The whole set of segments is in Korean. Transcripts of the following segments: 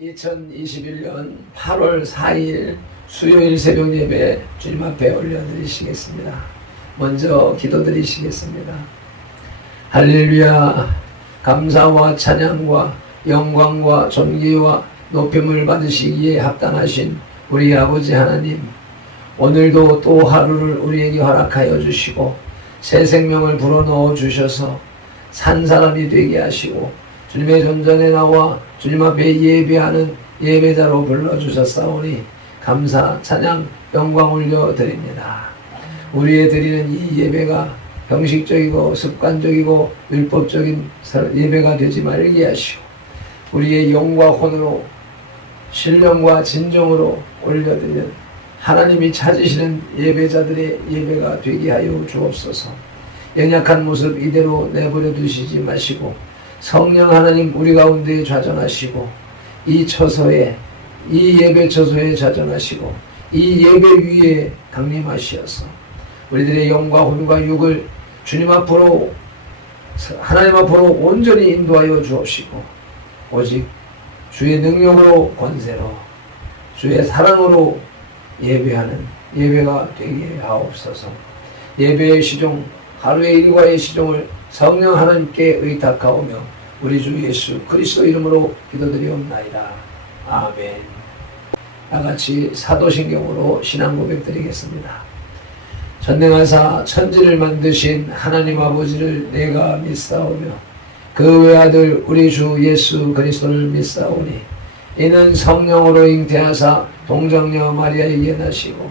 2021년 8월 4일 수요일 새벽 예배 주님 앞에 올려드리시겠습니다. 먼저 기도드리시겠습니다. 할렐루야. 감사와 찬양과 영광과 존귀와 높임을 받으시기에 합당하신 우리 아버지 하나님, 오늘도 또 하루를 우리에게 허락하여 주시고 새 생명을 불어넣어 주셔서 산 사람이 되게 하시고 주님의 전전에 나와 주님 앞에 예배하는 예배자로 불러주셨사오니 감사, 찬양, 영광 올려드립니다. 우리의 드리는 이 예배가 형식적이고 습관적이고 율법적인 예배가 되지 말게 하시고 우리의 영과 혼으로 신령과 진정으로 올려드리는 하나님이 찾으시는 예배자들의 예배가 되게 하여 주옵소서. 연약한 모습 이대로 내버려 두시지 마시고 성령 하나님 우리 가운데 좌정하시고 이 처소에, 이 예배 처소에 좌정하시고 이 예배 위에 강림하시어서 우리들의 영과 혼과 육을 주님 앞으로, 하나님 앞으로 온전히 인도하여 주옵시고 오직 주의 능력으로, 권세로, 주의 사랑으로 예배하는 예배가 되게 하옵소서. 예배의 시종, 하루의 일과의 시종을 성령 하나님께 의탁하오며 우리 주 예수 그리스도 이름으로 기도드리옵나이다. 아멘. 다같이 사도신경으로 신앙 고백 드리겠습니다. 전능하사 천지를 만드신 하나님 아버지를 내가 믿사오며 그 외아들 우리 주 예수 그리스도를 믿사오니 이는 성령으로 잉태하사 동정녀 마리아에게 나시고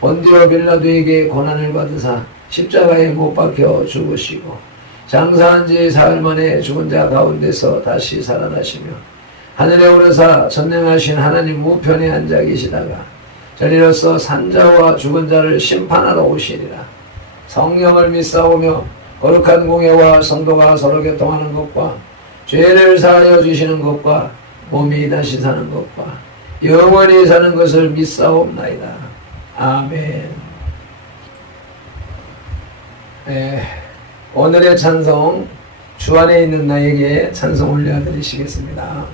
본디오 빌라도에게 고난을 받으사 십자가에 못 박혀 죽으시고 장사한 지 사흘 만에 죽은 자 가운데서 다시 살아나시며 하늘에 오르사 전능하신 하나님 우편에 앉아 계시다가 저리로서 산자와 죽은 자를 심판하러 오시리라. 성령을 믿사오며 거룩한 공예와 성도가 서로 교통하는 것과 죄를 사하여 주시는 것과 몸이 다시 사는 것과 영원히 사는 것을 믿사옵나이다. 아멘. 오늘의 찬송, 주 안에 있는 나에게 찬송 올려드리시겠습니다.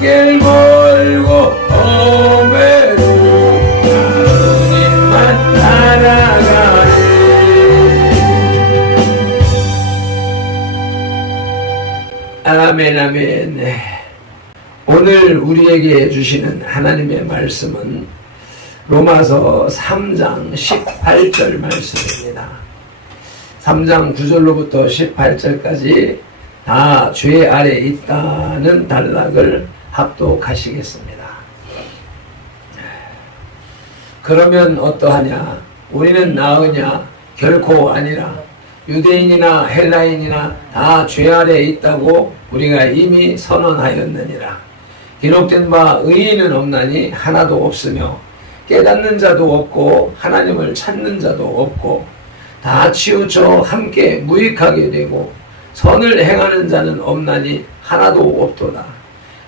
길 멀고 험해도 주님만 따라가리. 아멘 아멘. 오늘 우리에게 주시는 하나님의 말씀은 로마서 3장 18절 말씀입니다. 3장 9절로부터 18절까지 다 죄 아래 있다는 단락을 합독하시겠습니다. 그러면 어떠하냐? 우리는 나으냐? 결코 아니라. 유대인이나 헬라인이나 다 죄 아래 있다고 우리가 이미 선언하였느니라. 기록된 바 의인은 없나니 하나도 없으며 깨닫는 자도 없고 하나님을 찾는 자도 없고 다 치우쳐 함께 무익하게 되고 선을 행하는 자는 없나니 하나도 없도다.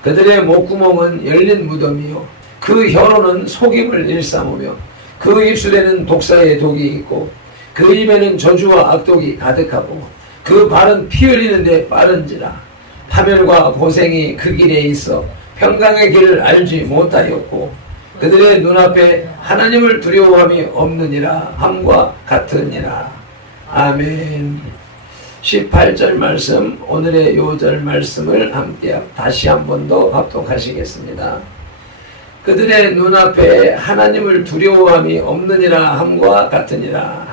그들의 목구멍은 열린 무덤이요 그 혀로는 속임을 일삼으며 그 입술에는 독사의 독이 있고 그 입에는 저주와 악독이 가득하고 그 발은 피 흘리는데 빠른지라. 파멸과 고생이 그 길에 있어 평강의 길을 알지 못하였고 그들의 눈앞에 하나님을 두려워함이 없느니라 함과 같으니라. 아멘. 18절 말씀, 오늘의 요절 말씀을 함께 다시 한 번 더 합독하시겠습니다. 그들의 눈앞에 하나님을 두려워함이 없느니라 함과 같으니라.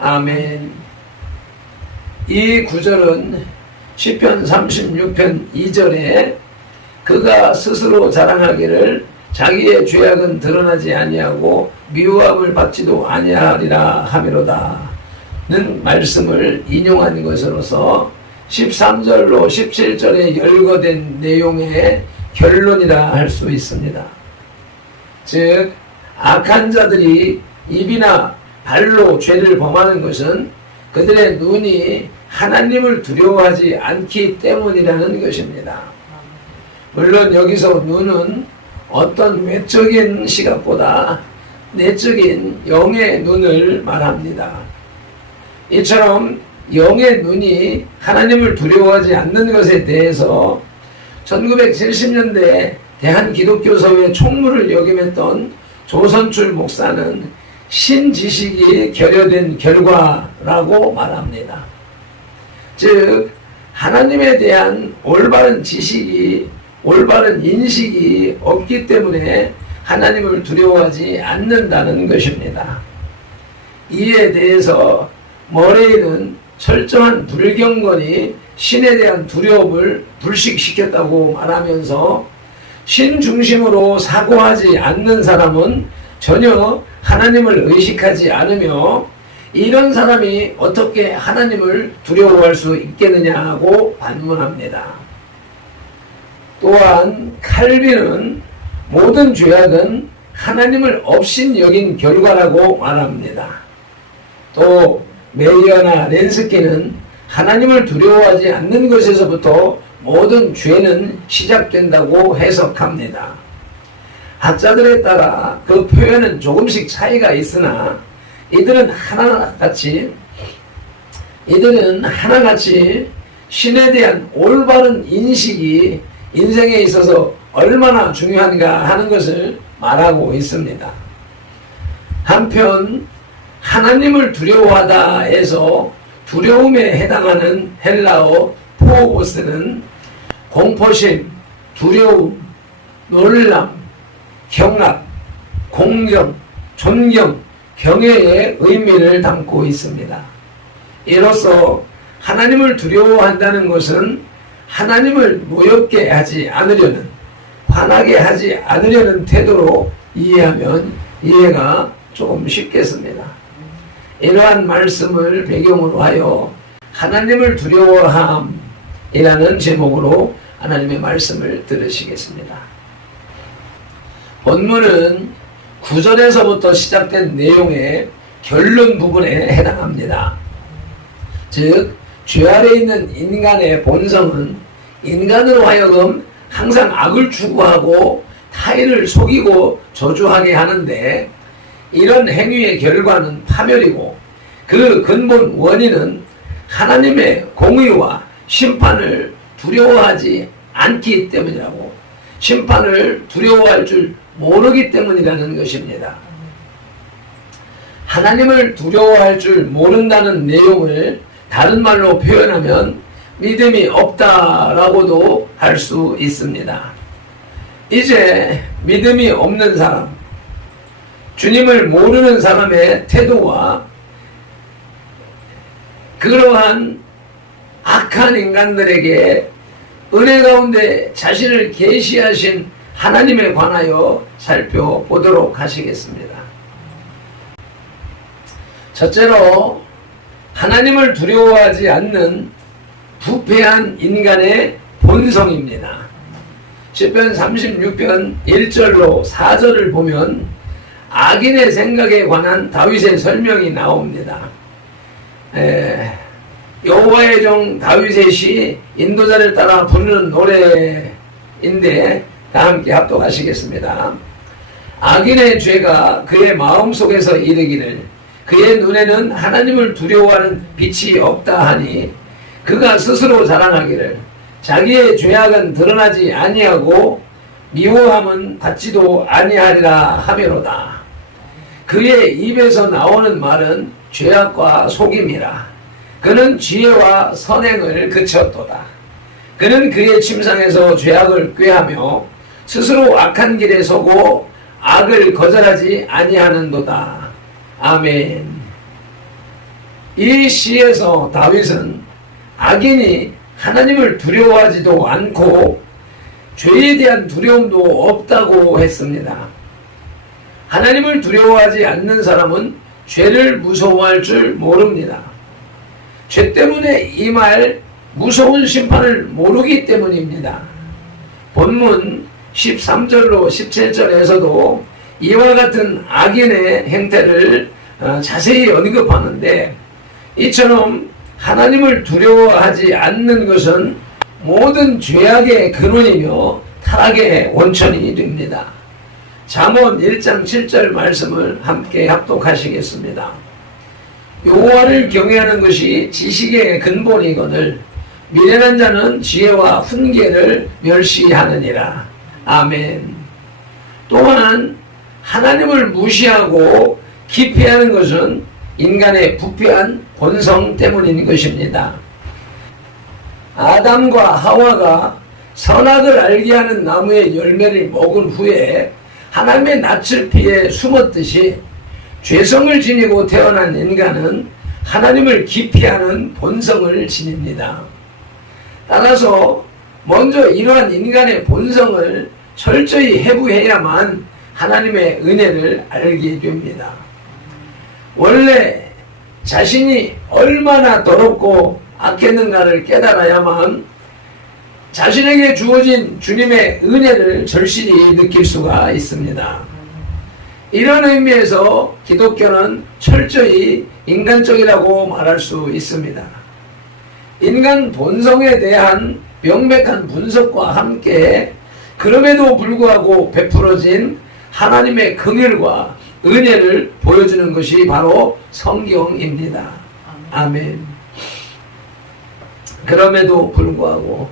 아멘. 이 구절은 시편 36편 2절에 그가 스스로 자랑하기를 자기의 죄악은 드러나지 아니하고 미워함을 받지도 아니하리라 하미로다 는 말씀을 인용한 것으로서 13절로 17절에 열거된 내용의 결론이라 할 수 있습니다. 즉 악한 자들이 입이나 발로 죄를 범하는 것은 그들의 눈이 하나님을 두려워하지 않기 때문이라는 것입니다. 물론 여기서 눈은 어떤 외적인 시각보다 내적인 영의 눈을 말합니다. 이처럼 영의 눈이 하나님을 두려워하지 않는 것에 대해서 1970년대 대한기독교서회 총무를 역임했던 조선출 목사는 신지식이 결여된 결과라고 말합니다. 즉 하나님에 대한 올바른 지식이 올바른 인식이 없기 때문에 하나님을 두려워하지 않는다는 것입니다. 이에 대해서 머레이는 철저한 불경건이 신에 대한 두려움을 불식시켰다고 말하면서 신 중심으로 사고하지 않는 사람은 전혀 하나님을 의식하지 않으며 이런 사람이 어떻게 하나님을 두려워할 수 있겠느냐고 반문합니다. 또한 칼빈은 모든 죄악은 하나님을 업신 여긴 결과라고 말합니다. 또 메이어나 렌스키는 하나님을 두려워하지 않는 것에서부터 모든 죄는 시작된다고 해석합니다. 학자들에 따라 그 표현은 조금씩 차이가 있으나 이들은 하나같이 신에 대한 올바른 인식이 인생에 있어서 얼마나 중요한가 하는 것을 말하고 있습니다. 한편 하나님을 두려워하다에서 두려움에 해당하는 헬라어 포보스는 공포심, 두려움, 놀람, 경악, 공경, 존경, 경외의 의미를 담고 있습니다. 이로써 하나님을 두려워한다는 것은 하나님을 노엽게 하지 않으려는, 화나게 하지 않으려는 태도로 이해하면 이해가 조금 쉽겠습니다. 이러한 말씀을 배경으로 하여 하나님을 두려워함이라는 제목으로 하나님의 말씀을 들으시겠습니다. 본문은 9절에서부터 시작된 내용의 결론 부분에 해당합니다. 즉, 죄 아래 있는 인간의 본성은 인간으로 하여금 항상 악을 추구하고 타인을 속이고 저주하게 하는데 이런 행위의 결과는 파멸이고 그 근본 원인은 하나님의 공의와 심판을 두려워하지 않기 때문이라고 심판을 두려워할 줄 모르기 때문이라는 것입니다. 하나님을 두려워할 줄 모른다는 내용을 다른 말로 표현하면 믿음이 없다라고도 할 수 있습니다. 이제 믿음이 없는 사람, 주님을 모르는 사람의 태도와 그러한 악한 인간들에게 은혜 가운데 자신을 계시하신 하나님에 관하여 살펴보도록 하시겠습니다. 첫째로 하나님을 두려워하지 않는 부패한 인간의 본성입니다. 시편 36편 1절로 4절을 보면 악인의 생각에 관한 다윗의 설명이 나옵니다. 여호와의 종 다윗의 시 인도자를 따라 부르는 노래인데 다 함께 합독하시겠습니다. 악인의 죄가 그의 마음속에서 이르기를 그의 눈에는 하나님을 두려워하는 빛이 없다 하니 그가 스스로 자랑하기를 자기의 죄악은 드러나지 아니하고 미워함은 받지도 아니하리라 하매로다. 그의 입에서 나오는 말은 죄악과 속임이라. 그는 지혜와 선행을 그쳤도다. 그는 그의 침상에서 죄악을 꾀하며 스스로 악한 길에 서고 악을 거절하지 아니하는도다. 아멘. 이 시에서 다윗은 악인이 하나님을 두려워하지도 않고 죄에 대한 두려움도 없다고 했습니다. 하나님을 두려워하지 않는 사람은 죄를 무서워할 줄 모릅니다. 죄 때문에 임할 무서운 심판을 모르기 때문입니다. 본문 13절로 17절에서도 이와 같은 악인의 행태를 자세히 언급하는데 이처럼 하나님을 두려워하지 않는 것은 모든 죄악의 근원이며 타락의 원천이 됩니다. 잠언 1장 7절 말씀을 함께 합독하시겠습니다. 여호와를 경외하는 것이 지식의 근본이거늘 미련한 자는 지혜와 훈계를 멸시하느니라. 아멘. 또한 하나님을 무시하고 기피하는 것은 인간의 부패한 본성 때문인 것입니다. 아담과 하와가 선악을 알게 하는 나무의 열매를 먹은 후에 하나님의 낯을 피해 숨었듯이 죄성을 지니고 태어난 인간은 하나님을 기피하는 본성을 지닙니다. 따라서 먼저 이러한 인간의 본성을 철저히 해부해야만 하나님의 은혜를 알게 됩니다. 원래 자신이 얼마나 더럽고 악했는가를 깨달아야만 자신에게 주어진 주님의 은혜를 절실히 느낄 수가 있습니다. 이런 의미에서 기독교는 철저히 인간적이라고 말할 수 있습니다. 인간 본성에 대한 명백한 분석과 함께 그럼에도 불구하고 베풀어진 하나님의 긍휼과 은혜를 보여주는 것이 바로 성경입니다. 아멘. 그럼에도 불구하고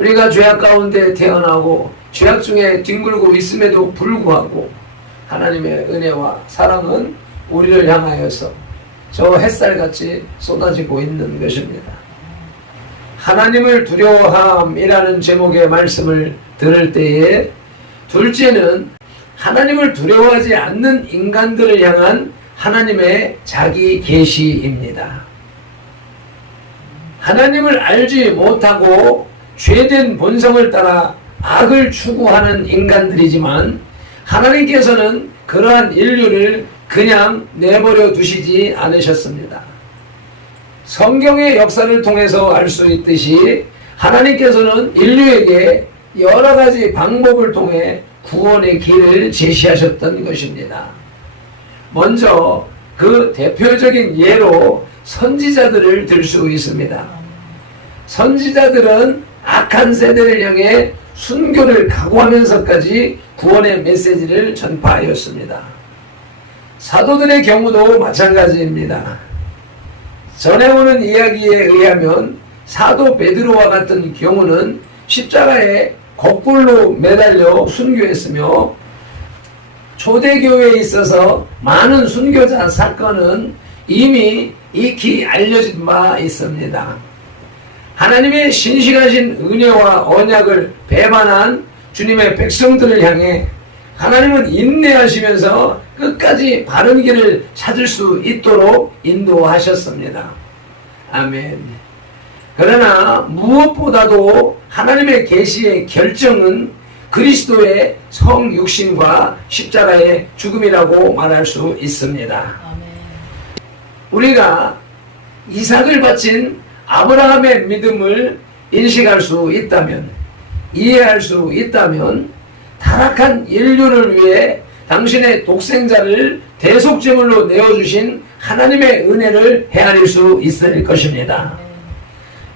우리가 죄악 가운데 태어나고 죄악 중에 뒹굴고 있음에도 불구하고 하나님의 은혜와 사랑은 우리를 향하여서 저 햇살같이 쏟아지고 있는 것입니다. 하나님을 두려워함이라는 제목의 말씀을 들을 때에 둘째는 하나님을 두려워하지 않는 인간들을 향한 하나님의 자기 계시입니다. 하나님을 알지 못하고 죄된 본성을 따라 악을 추구하는 인간들이지만 하나님께서는 그러한 인류를 그냥 내버려 두시지 않으셨습니다. 성경의 역사를 통해서 알 수 있듯이 하나님께서는 인류에게 여러 가지 방법을 통해 구원의 길을 제시하셨던 것입니다. 먼저 그 대표적인 예로 선지자들을 들 수 있습니다. 선지자들은 악한 세대를 향해 순교를 각오하면서까지 구원의 메시지를 전파하였습니다. 사도들의 경우도 마찬가지입니다. 전해오는 이야기에 의하면 사도 베드로와 같은 경우는 십자가에 거꾸로 매달려 순교했으며 초대교회에 있어서 많은 순교자 사건은 이미 익히 알려진 바 있습니다. 하나님의 신실하신 은혜와 언약을 배반한 주님의 백성들을 향해 하나님은 인내하시면서 끝까지 바른 길을 찾을 수 있도록 인도하셨습니다. 아멘. 그러나 무엇보다도 하나님의 계시의 결정은 그리스도의 성육신과 십자가의 죽음이라고 말할 수 있습니다. 아멘. 우리가 이삭을 바친 아브라함의 믿음을 인식할 수 있다면, 이해할 수 있다면 타락한 인류를 위해 당신의 독생자를 대속제물로 내어주신 하나님의 은혜를 헤아릴 수 있을 것입니다.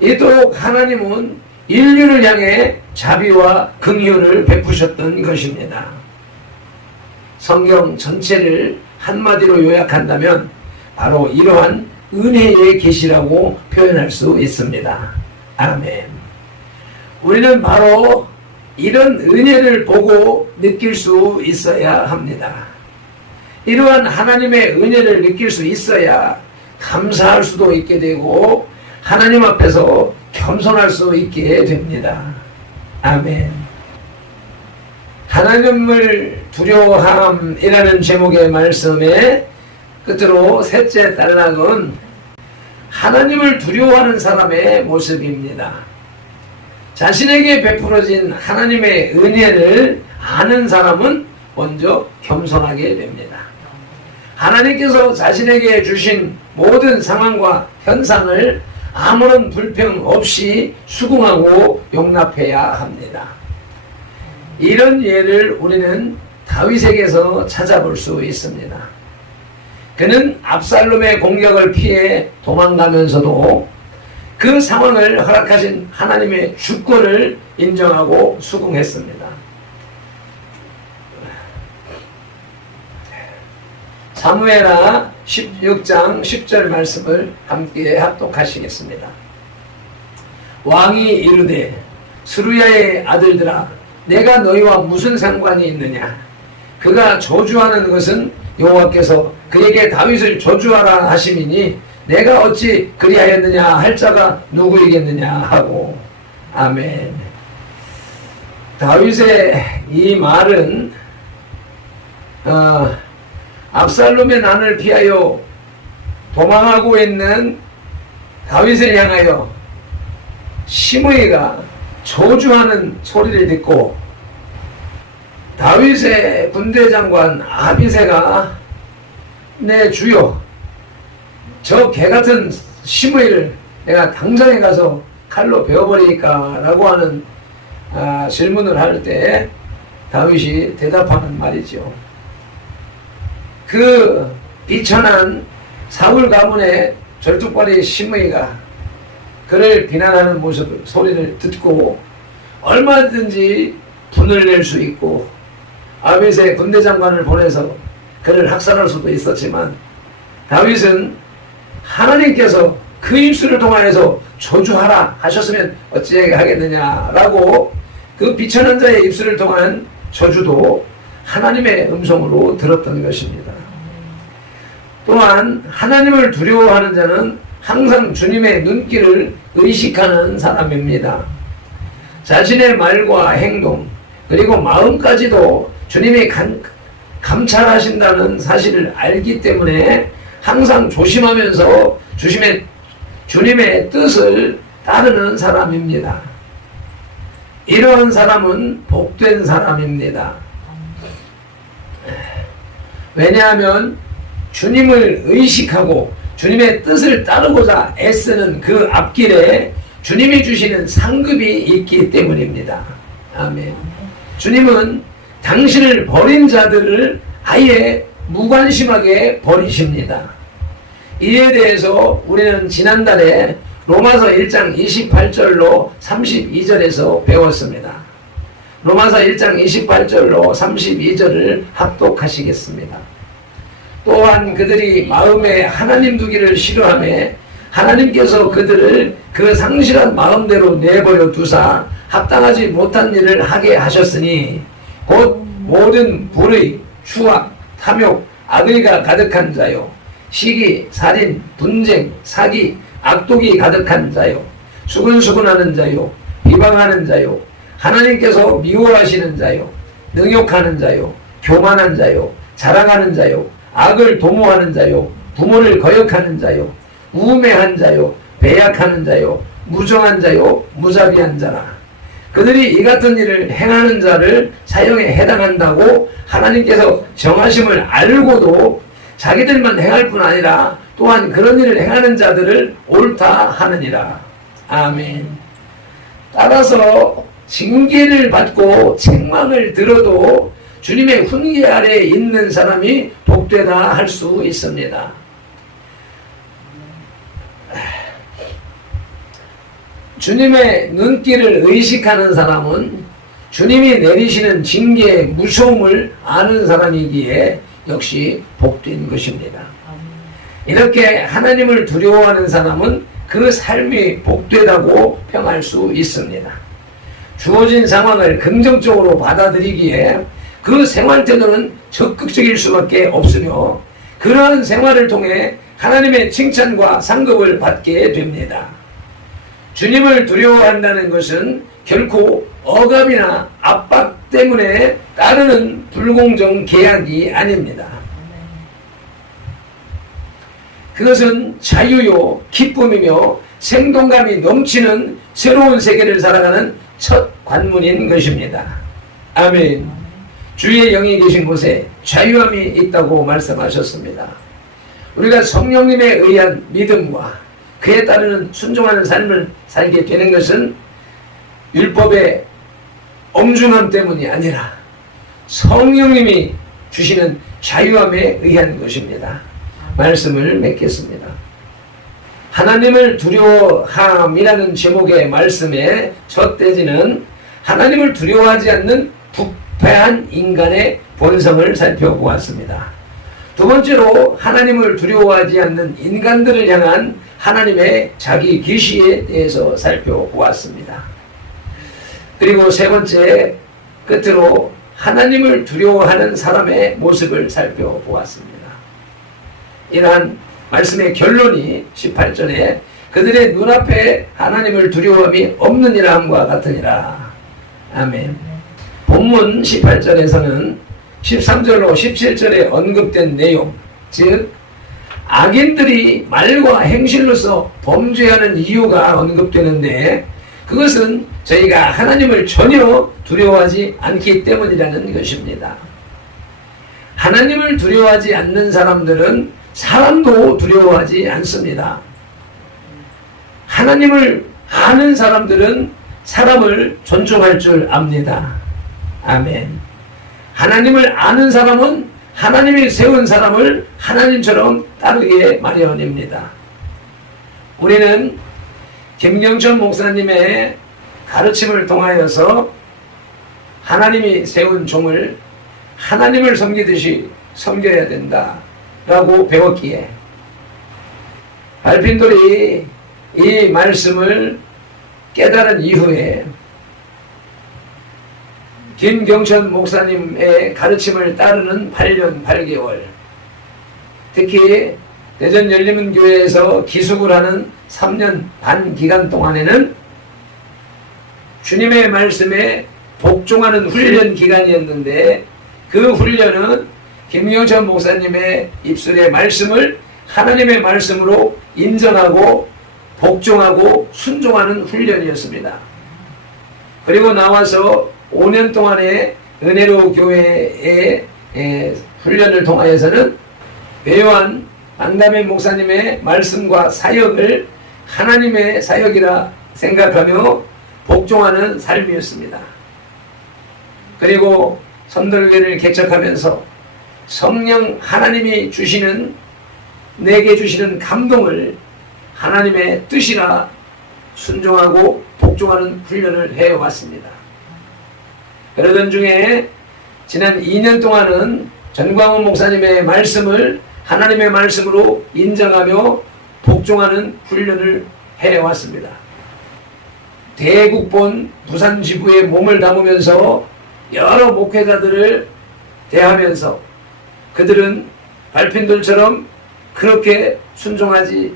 이토록 하나님은 인류를 향해 자비와 긍휼을 베푸셨던 것입니다. 성경 전체를 한마디로 요약한다면 바로 이러한 은혜의 계시라고 표현할 수 있습니다. 아멘. 우리는 바로 이런 은혜를 보고 느낄 수 있어야 합니다. 이러한 하나님의 은혜를 느낄 수 있어야 감사할 수도 있게 되고 하나님 앞에서 겸손할 수 있게 됩니다. 아멘. 하나님을 두려워함이라는 제목의 말씀의 끝으로 셋째 단락은 하나님을 두려워하는 사람의 모습입니다. 자신에게 베풀어진 하나님의 은혜를 아는 사람은 먼저 겸손하게 됩니다. 하나님께서 자신에게 주신 모든 상황과 현상을 아무런 불평 없이 수긍하고 용납해야 합니다. 이런 예를 우리는 다윗에게서 찾아볼 수 있습니다. 그는 압살롬의 공격을 피해 도망가면서도 그 상황을 허락하신 하나님의 주권을 인정하고 수긍했습니다. 사무엘하 16장 10절 말씀을 함께 합독하시겠습니다. 왕이 이르되 스루야의 아들들아 내가 너희와 무슨 상관이 있느냐. 그가 저주하는 것은 여호와께서 그에게 다윗을 저주하라 하심이니 내가 어찌 그리하였느냐 할 자가 누구이겠느냐 하고. 아멘. 다윗의 이 말은 압살롬의 난을 피하여 도망하고 있는 다윗을 향하여 시므이가 저주하는 소리를 듣고 다윗의 군대장관 아비새가 내 주여 저 개같은 시므이를 내가 당장에 가서 칼로 베어버리니까 라고 하는 질문을 할 때 다윗이 대답하는 말이죠. 그 비천한 사울 가문의 절뚝발이 시므이가 그를 비난하는 모습 소리를 듣고 얼마든지 분을 낼 수 있고 아빗의 군대장관을 보내서 그를 학살할 수도 있었지만 다윗은 하나님께서 그 입술을 통하여서 저주하라 하셨으면 어찌하겠느냐라고 그 비천한 자의 입술을 통한 저주도 하나님의 음성으로 들었던 것입니다. 또한 하나님을 두려워하는 자는 항상 주님의 눈길을 의식하는 사람입니다. 자신의 말과 행동 그리고 마음까지도 주님이 감찰하신다는 사실을 알기 때문에 항상 조심하면서 주님의 뜻을 따르는 사람입니다. 이러한 사람은 복된 사람입니다. 왜냐하면 주님을 의식하고 주님의 뜻을 따르고자 애쓰는 그 앞길에 주님이 주시는 상급이 있기 때문입니다. 아멘. 주님은 당신을 버린 자들을 아예 무관심하게 버리십니다. 이에 대해서 우리는 지난달에 로마서 1장 28절로 32절에서 배웠습니다. 로마서 1장 28절로 32절을 합독하시겠습니다. 또한 그들이 마음에 하나님 두기를 싫어하며 하나님께서 그들을 그 상실한 마음대로 내버려 두사 합당하지 못한 일을 하게 하셨으니 곧 모든 불의, 추악, 탐욕, 악의가 가득한 자요, 시기, 살인, 분쟁, 사기, 악독이 가득한 자요, 수근수근하는 자요, 비방하는 자요, 하나님께서 미워하시는 자요, 능욕하는 자요, 교만한 자요, 자랑하는 자요, 악을 도모하는 자요, 부모를 거역하는 자요, 우매한 자요, 배약하는 자요, 무정한 자요, 무자비한 자라. 그들이 이 같은 일을 행하는 자를 사형에 해당한다고 하나님께서 정하심을 알고도 자기들만 행할 뿐 아니라 또한 그런 일을 행하는 자들을 옳다 하느니라. 아멘. 따라서 징계를 받고 책망을 들어도 주님의 훈계 아래에 있는 사람이 복되다 할 수 있습니다. 주님의 눈길을 의식하는 사람은 주님이 내리시는 징계의 무서움을 아는 사람이기에 역시 복된 것입니다. 이렇게 하나님을 두려워하는 사람은 그 삶이 복되다고 평할 수 있습니다. 주어진 상황을 긍정적으로 받아들이기에 그 생활 태도는 적극적일 수밖에 없으며 그러한 생활을 통해 하나님의 칭찬과 상급을 받게 됩니다. 주님을 두려워한다는 것은 결코 억압이나 압박 때문에 따르는 불공정 계약이 아닙니다. 그것은 자유요, 기쁨이며 생동감이 넘치는 새로운 세계를 살아가는 첫 관문인 것입니다. 아멘. 주의 영이 계신 곳에 자유함이 있다고 말씀하셨습니다. 우리가 성령님에 의한 믿음과 그에 따르는 순종하는 삶을 살게 되는 것은 율법의 엄중함 때문이 아니라 성령님이 주시는 자유함에 의한 것입니다. 말씀을 맺겠습니다. 하나님을 두려워함이라는 제목의 말씀의 첫 대지는 하나님을 두려워하지 않는 부패한 인간의 본성을 살펴보았습니다. 두 번째로 하나님을 두려워하지 않는 인간들을 향한 하나님의 자기 계시에 대해서 살펴보았습니다. 그리고 세 번째 끝으로 하나님을 두려워하는 사람의 모습을 살펴보았습니다. 이러한 말씀의 결론이 18절에 그들의 눈앞에 하나님을 두려움이 없느니라 함과 같으니라. 아멘. 본문 18절에서는 13절로 17절에 언급된 내용, 즉 악인들이 말과 행실로서 범죄하는 이유가 언급되는데 그것은 저희가 하나님을 전혀 두려워하지 않기 때문이라는 것입니다. 하나님을 두려워하지 않는 사람들은 사람도 두려워하지 않습니다. 하나님을 아는 사람들은 사람을 존중할 줄 압니다. 아멘. 하나님을 아는 사람은 하나님이 세운 사람을 하나님처럼 따르게 마련입니다. 우리는 김경천 목사님의 가르침을 통하여서 하나님이 세운 종을 하나님을 섬기듯이 섬겨야 된다라고 배웠기에 발핀돌이 이 말씀을 깨달은 이후에 김경천 목사님의 가르침을 따르는 8년 8개월, 특히 대전 열리문교회에서 기숙을 하는 3년 반 기간 동안에는 주님의 말씀에 복종하는 훈련 기간이었는데 그 훈련은 김경천 목사님의 입술의 말씀을 하나님의 말씀으로 인정하고 복종하고 순종하는 훈련이었습니다. 그리고 나와서 5년 동안의 은혜로 교회의 훈련을 통하여서는 배요한 안다면 목사님의 말씀과 사역을 하나님의 사역이라 생각하며 복종하는 삶이었습니다. 그리고 선돌교회를 개척하면서 성령 하나님이 주시는 내게 주시는 감동을 하나님의 뜻이라 순종하고 복종하는 훈련을 해왔습니다. 그러던 중에 지난 2년 동안은 전광훈 목사님의 말씀을 하나님의 말씀으로 인정하며 복종하는 훈련을 해왔습니다. 대국본 부산 지부에 몸을 담으면서 여러 목회자들을 대하면서 그들은 발핀들처럼 그렇게 순종하지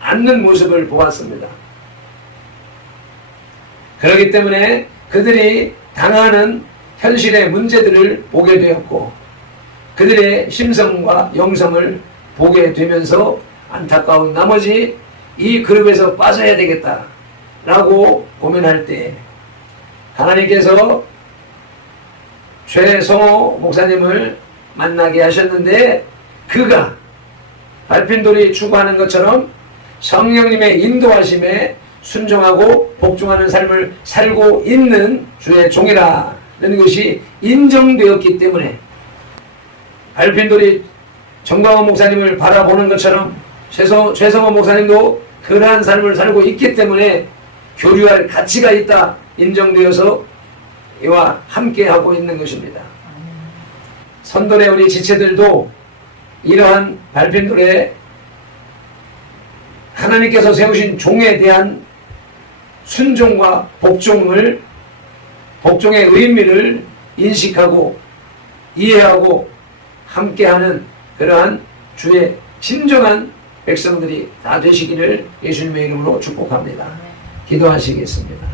않는 모습을 보았습니다. 그렇기 때문에 그들이 당하는 현실의 문제들을 보게 되었고 그들의 심성과 영성을 보게 되면서 안타까운 나머지 이 그룹에서 빠져야 되겠다라고 고민할 때 하나님께서 최성호 목사님을 만나게 하셨는데 그가 발핀돌이 추구하는 것처럼 성령님의 인도하심에 순종하고 복종하는 삶을 살고 있는 주의 종이라는 것이 인정되었기 때문에 발핀돌이 정광훈 목사님을 바라보는 것처럼 최성호 목사님도 그러한 삶을 살고 있기 때문에 교류할 가치가 있다 인정되어서 이와 함께하고 있는 것입니다. 선돌의 우리 지체들도 이러한 발핀돌의 하나님께서 세우신 종에 대한 순종과 복종의 의미를 인식하고 이해하고 함께하는 그러한 주의 진정한 백성들이 다 되시기를 예수님의 이름으로 축복합니다. 기도하시겠습니다.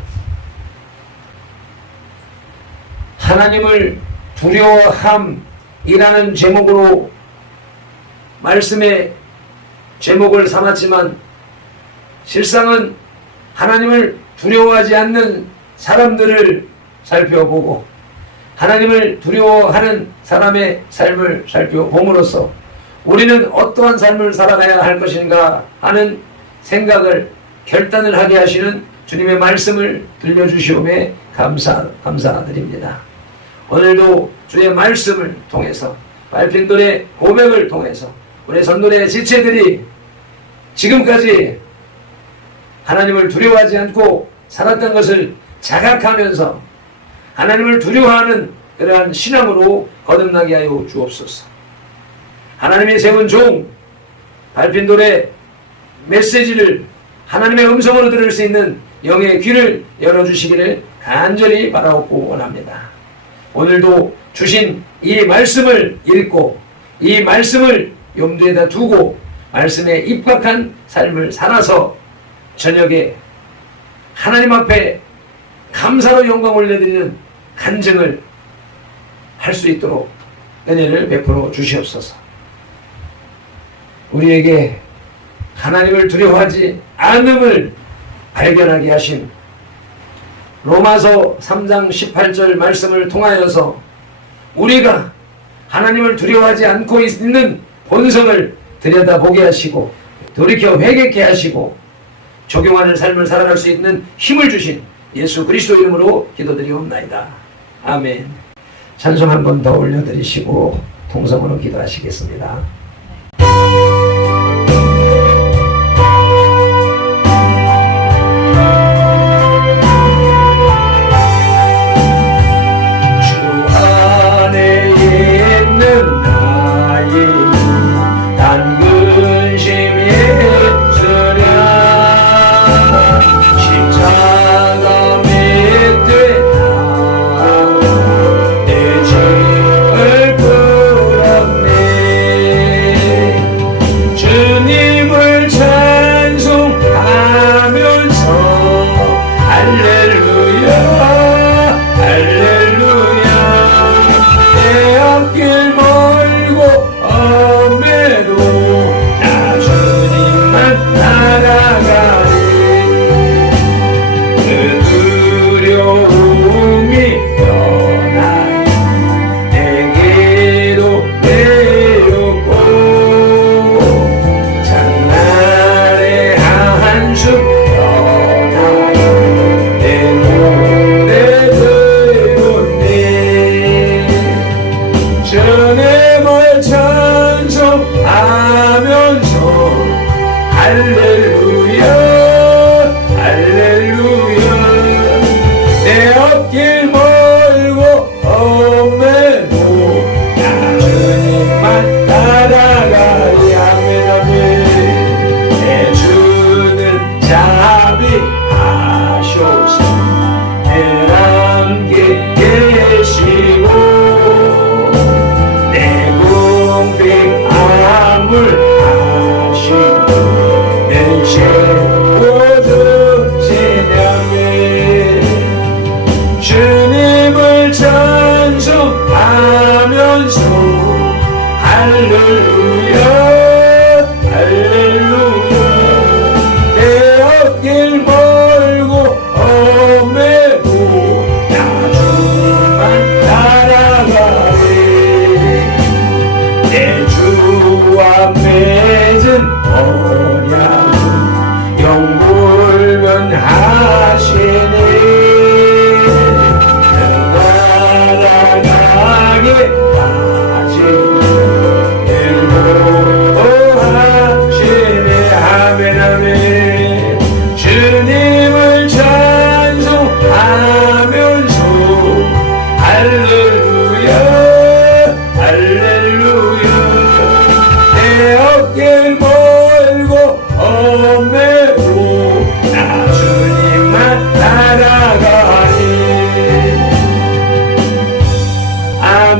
하나님을 두려워함이라는 제목으로 말씀의 제목을 삼았지만 실상은 하나님을 두려워하지 않는 사람들을 살펴보고 하나님을 두려워하는 사람의 삶을 살펴봄으로써 우리는 어떠한 삶을 살아가야 할 것인가 하는 생각을 결단을 하게 하시는 주님의 말씀을 들려주시오매 감사드립니다. 오늘도 주의 말씀을 통해서 발핀돌의 고백을 통해서 우리 선돌의 지체들이 지금까지 하나님을 두려워하지 않고 살았던 것을 자각하면서 하나님을 두려워하는 그러한 신앙으로 거듭나게 하여 주옵소서. 하나님이 세운 종 발핀돌의 메시지를 하나님의 음성으로 들을 수 있는 영의 귀를 열어주시기를 간절히 바라옵고 원합니다. 오늘도 주신 이 말씀을 읽고 이 말씀을 염두에다 두고 말씀에 입각한 삶을 살아서 저녁에 하나님 앞에 감사로 영광 올려드리는 간증을 할 수 있도록 은혜를 베풀어 주시옵소서. 우리에게 하나님을 두려워하지 않음을 발견하게 하신 로마서 3장 18절 말씀을 통하여서 우리가 하나님을 두려워하지 않고 있는 본성을 들여다보게 하시고 돌이켜 회개케 하시고 적용하는 삶을 살아갈 수 있는 힘을 주신 예수 그리스도 이름으로 기도드리옵나이다. 아멘. 찬송 한 번 더 올려드리시고 통성으로 기도하시겠습니다.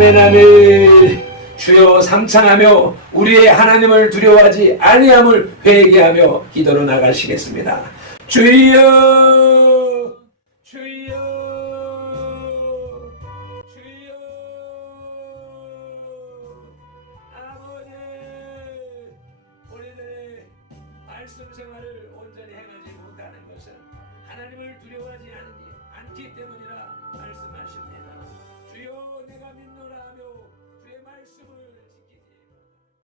아멘 아멘. 주여 삼창하며 우리의 하나님을 두려워하지 아니함을 회개하며 기도로 나가시겠습니다. 주여 주여 주여. 아버지, 우리들의 말씀 생활을 온전히 행하지 못하는 것은 하나님을 두려워하지 않기 때문이라 말씀하십니다.